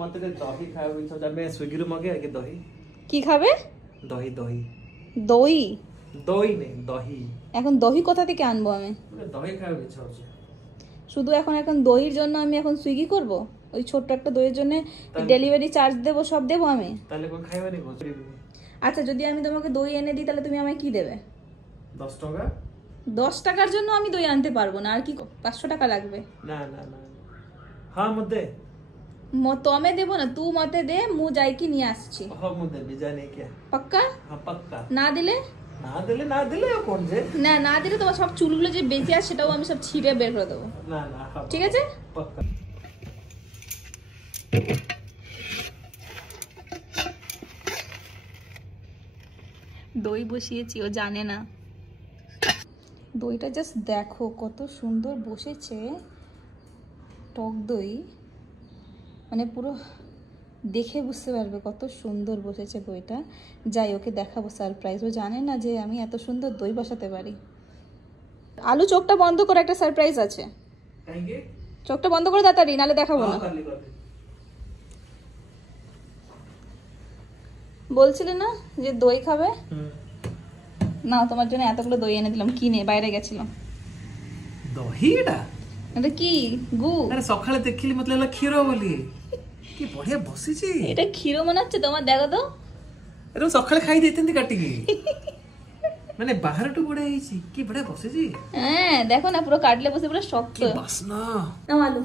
মতে দহি খাওয়া ইচ্ছা হচ্ছে, আমি সুইগিরু মগে আগে দহি। কি খাবে? দহি দহি। দই? দই নেই, দহি। এখন দহি কোথা থেকে আনবো আমি? দহি খাওয়া ইচ্ছা হচ্ছে। শুধু এখন দইয়ের জন্য আমি এখন সুইগি করব? ওই ছোট্ট একটা দইয়ের জন্য ডেলিভারি চার্জ দেবো, সব দেবো আমি? তাহলে কোন খাইবা নি? আচ্ছা, যদি আমি তোমাকে দই এনে দিই তাহলে তুমি আমায় কি দেবে? 10 টাকা। 10 টাকার জন্য আমি দই আনতে পারবো না, আর কি 500 টাকা লাগবে? না না না, হ্যাঁ মতে তমে দেবো না, তু মতে দে, মু যাইকি নিয়ে আসছি। হ্যাঁ মতে বিজানে কি পাক্কা? হ্যাঁ পাক্কা। না দিলে? না দিলে কোন যে না দিলে তোমার সব চুলগুলো যে বেঁচে আছে সেটাও আমি সব ছিঁড়ে বের করে দেবো। না না, ঠিক আছে? পাক্কা। দই বসিয়েছি, ও জানে না। দইটা জাস্ট দেখো কত সুন্দর বসেছে, টক দই, মানে পুরো দেখে বুঝতে পারবে কত সুন্দর বসেছে দইটা। যাই, ওকে দেখাবো সারপ্রাইজ। ও জানে না যে আমি এত সুন্দর দই বসাতে পারি। আলু, চোখটা বন্ধ করে, একটা সারপ্রাইজ আছে। চোখটা বন্ধ করে তাড়াতাড়ি, নালে দেখাবো না। বলছিলে না যে দই খাবে? না, তোমার জন্য এতগুলো দই এনে দিলাম, কিনে, বাইরে গেছিলাম। দহি? এটা কি গু? আরে সকালে দেখিলি মতলব হলো ক্ষীর বলি। কি বঢ়িয়া বসিছি। এটা ক্ষীর মনে হচ্ছে তোমার, দেখো তো। আরে সকালে খাই দিতেন্তি কাটিকি, মানে বাহারটু বড় হইছি। কি বঢ়িয়া বসিছি। হ্যাঁ দেখো না, পুরো কাটলে বসে পুরো শক্ত। কি বাসনা। না আলু,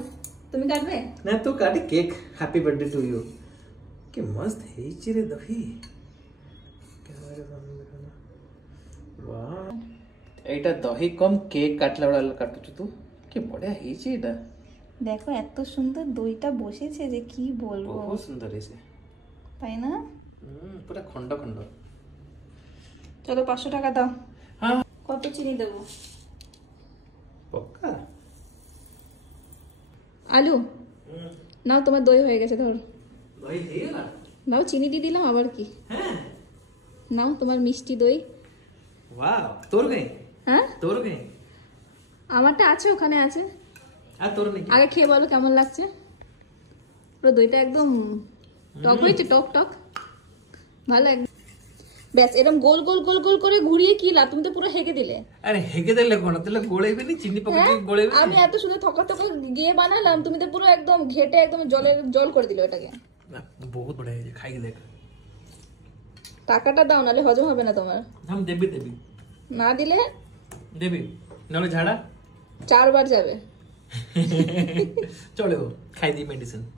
তুমি কাটবে? না তো কাটি cake. Happy birthday to you. কি মস্ত হইছি রে দহি। वाह, এইটা দহি কম কেক কাটলা বড় কাটুছু তু। কি বড়িয়া হইছি এটা। দেখো এত সুন্দর দইটা বসেছে যে কি বলবো। বহুত সুন্দর হইছে, তাই না? পুরো খন্ড খন্ড। চলো 500 টাকা দাও। হ্যাঁ। কত চিনি দেবো? পক্কা। আলু নাও, তোমার দই হয়ে গেছে, ধরো। দই হয়ে গেল? নাও, চিনি দিয়ে দিলাম, আবার কি। হ্যাঁ, নাও তোমার মিষ্টি দই। वाह, তোর গে? হ্যাঁ, তোর গে? আমারটা আছে, ওখানে আছে। আর তোর নাকি? আগে খেয়ে বলো কেমন লাগছে। পুরো দইটা একদম টক হয়েছে, টক টক, ভালো একদম। ব্যাস, এরকম গোল গোল গোল গোল করে ঘুরিয়ে কি লাভ, তুমি তো পুরো হেগে দিলে। আরে হেগে দিলে কোন, তাহলে গোলাইবে নি? চিনি পকেটে গোলাইবে? আমি এত সুন্দর থকা থকা গিয়ে বানালাম, তুমি তো পুরো একদম ঘেটে একদম জল করে দিলে ওটাকে। না, বহুত বড় হয়েছে, খাই দেখ। টাকাটা দাও, নালে হজম হবে না তোমার। हम দেবি দেবি। না দিলে দেবি, নালে ঝাড়া 4 বার যাবে। চলো খাই দিই মেডিসিন।